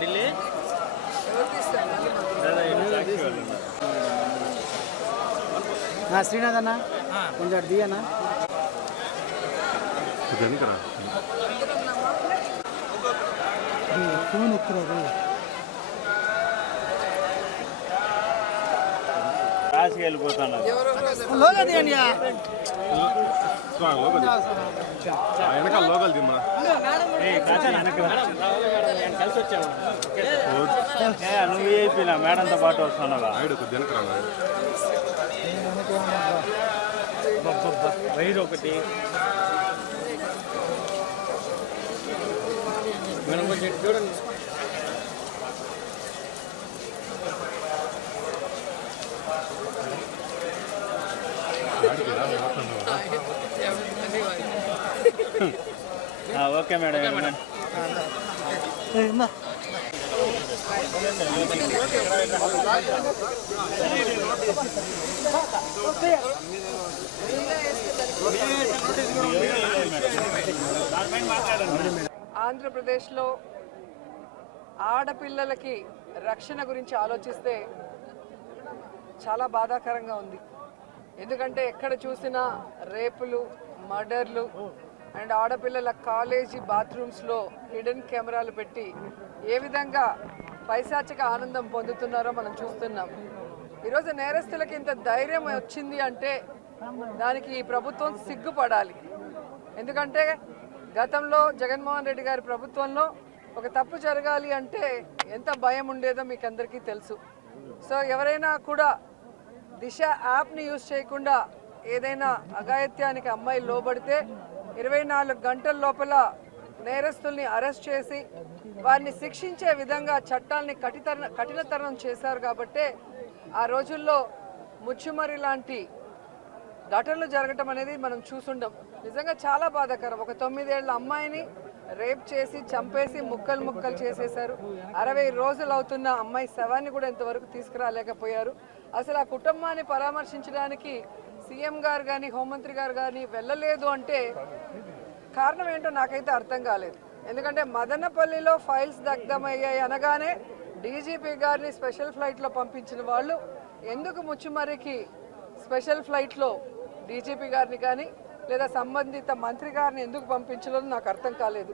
ఢిల్లీ శ్రీనాథ్ అన్న కొంచెం ది అన్న ఫోన్ ఎత్తురాదు రాసి వెళ్ళిపోతాను వెనకాల లోకల్ దిమ్మా కలిసి వచ్చావు నువ్వు అయిపోయినా మేడంతో పాటు వస్తున్నావా వైర్ ఒకటి మనం కొంచెం చూడండి ఓకే మేడం ఆంధ్రప్రదేశ్లో ఆడపిల్లలకి రక్షణ గురించి ఆలోచిస్తే చాలా బాధాకరంగా ఉంది. ఎందుకంటే ఎక్కడ చూసినా రేపులు, మర్డర్లు అండ్ ఆడపిల్లల కాలేజీ బాత్రూమ్స్లో హిడెన్ కెమెరాలు పెట్టి ఏ విధంగా పైశాచిక ఆనందం పొందుతున్నారో మనం చూస్తున్నాం. ఈరోజు నేరస్తులకి ఇంత ధైర్యం వచ్చింది అంటే దానికి ఈ ప్రభుత్వం సిగ్గుపడాలి. ఎందుకంటే గతంలో జగన్మోహన్ రెడ్డి గారి ప్రభుత్వంలో ఒక తప్పు జరగాలి అంటే ఎంత భయం ఉండేదో మీకు అందరికీ తెలుసు. సో ఎవరైనా కూడా దిశ యాప్ని యూజ్ చేయకుండా ఏదైనా అఘాయిత్యానికి అమ్మాయి లోబడితే 24 గంటల లోపల నేరస్తుల్ని అరెస్ట్ చేసి వారిని శిక్షించే విధంగా చట్టాన్ని కఠినతరం చేశారు. కాబట్టే ఆ రోజుల్లో ముచ్చుమరి లాంటి ఘటనలు జరగటం అనేది మనం చూసుండం. నిజంగా చాలా బాధాకరం. ఒక 9 ఏళ్ల అమ్మాయిని రేప్ చేసి చంపేసి ముక్కలు చేసేశారు. 60 రోజులు అవుతున్న అమ్మాయి శవాన్ని కూడా ఇంతవరకు తీసుకురాలేకపోయారు. అసలు ఆ కుటుంబాన్ని పరామర్శించడానికి సీఎం గారు కానీ హోంమంత్రి గారు కానీ వెళ్ళలేదు అంటే కారణం ఏంటో నాకైతే అర్థం కాలేదు. ఎందుకంటే మదనపల్లిలో ఫైల్స్ దగ్ధమయ్యాయి అనగానే డీజీపీ గారిని స్పెషల్ ఫ్లైట్లో పంపించిన వాళ్ళు ఎందుకు ముచ్చుమరికి స్పెషల్ ఫ్లైట్లో డీజీపీ గారిని కానీ లేదా సంబంధిత మంత్రి గారిని ఎందుకు పంపించలేదో నాకు అర్థం కాలేదు.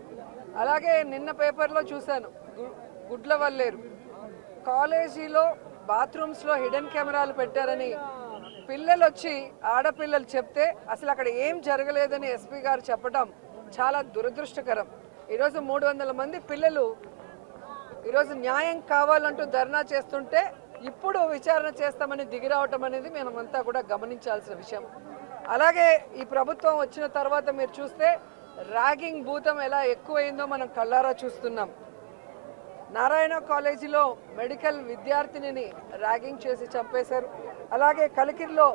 అలాగే నిన్న పేపర్లో చూశాను, గుడ్లవల్లేరు కాలేజీలో బాత్రూమ్స్లో హిడెన్ కెమెరాలు పెట్టారని పిల్లలు వచ్చి ఆడపిల్లలు చెప్తే అసలు అక్కడ ఏం జరగలేదని ఎస్పీ గారు చెప్పడం చాలా దురదృష్టకరం. ఈరోజు 300 మంది పిల్లలు ఈరోజు న్యాయం కావాలంటూ ధర్నా చేస్తుంటే ఇప్పుడు విచారణ చేస్తామని దిగిరావటం అనేది మనమంతా కూడా గమనించాల్సిన విషయం. అలాగే ఈ ప్రభుత్వం వచ్చిన తర్వాత మీరు చూస్తే ర్యాగింగ్ భూతం ఎలా ఎక్కువైందో మనం కళ్ళారా చూస్తున్నాం. నారాయణ కాలేజీలో మెడికల్ విద్యార్థినిని ర్యాగింగ్ చేసి చంపేశారు. అలాగే కలికిరిలో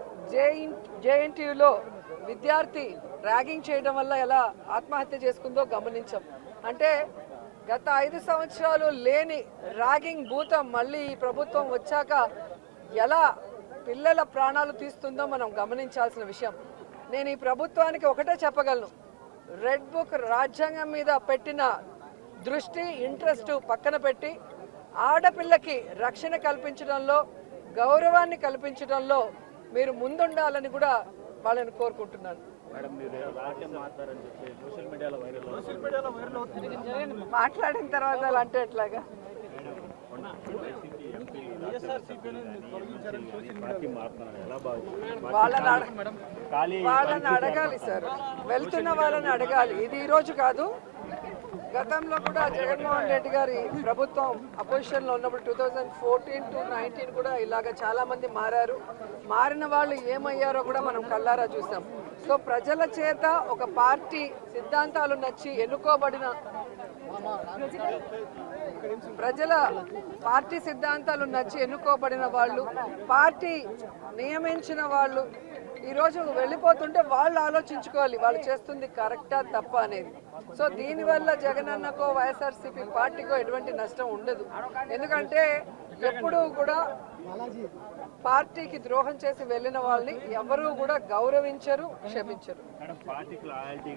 జేఎన్టీయూలో విద్యార్థి ర్యాగింగ్ చేయడం వల్ల ఎలా ఆత్మహత్య చేసుకుందో గమనించాం. అంటే గత 5 సంవత్సరాలు లేని ర్యాగింగ్ భూతం మళ్ళీ ఈ ప్రభుత్వం వచ్చాక ఎలా పిల్లల ప్రాణాలు తీస్తుందో మనం గమనించాల్సిన విషయం. నేను ఈ ప్రభుత్వానికి ఒకటే చెప్పగలను, రెడ్ బుక్ రాజ్యాంగం మీద పెట్టిన దృష్టి ఇంట్రెస్ట్ పక్కన పెట్టి ఆడపిల్లకి రక్షణ కల్పించడంలో గౌరవాన్ని కల్పించడంలో మీరు ముందుండాలని కూడా వాళ్ళని కోరుకుంటున్నాను. మాట్లాడిన తర్వాత అలా అంటే ఎట్లాగా వాళ్ళని అడగాలి సార్, వెళ్తున్న వాళ్ళని అడగాలి. ఇది ఈరోజు కాదు, గతంలో కూడా జగన్మోహన్ రెడ్డి గారి ప్రభుత్వం అపోజిషన్లో ఉన్నప్పుడు 2014 to 19 కూడా ఇలాగ చాలామంది మారారు. మారిన వాళ్ళు ఏమయ్యారో కూడా మనం కళ్ళారా చూసాం. సో ప్రజల చేత ఒక పార్టీ సిద్ధాంతాలు నచ్చి ఎన్నుకోబడిన ప్రజల పార్టీ సిద్ధాంతాలు నచ్చి ఎన్నుకోబడిన వాళ్ళు, పార్టీ నియమించిన వాళ్ళు ఈరోజు వెళ్ళిపోతుంటే వాళ్ళు ఆలోచించుకోవాలి వాళ్ళు చేస్తుంది కరెక్టా తప్ప అనేది. సో దీనివల్ల జగనన్నకో వైఎస్ఆర్సీపీ పార్టీకో ఎటువంటి నష్టం ఉండదు. ఎందుకంటే ఎప్పుడూ కూడా పార్టీకి ద్రోహం చేసి వెళ్ళిన వాళ్ళని ఎవరూ కూడా గౌరవించరు, క్షమించరు. పార్టీకి లాయల్టీ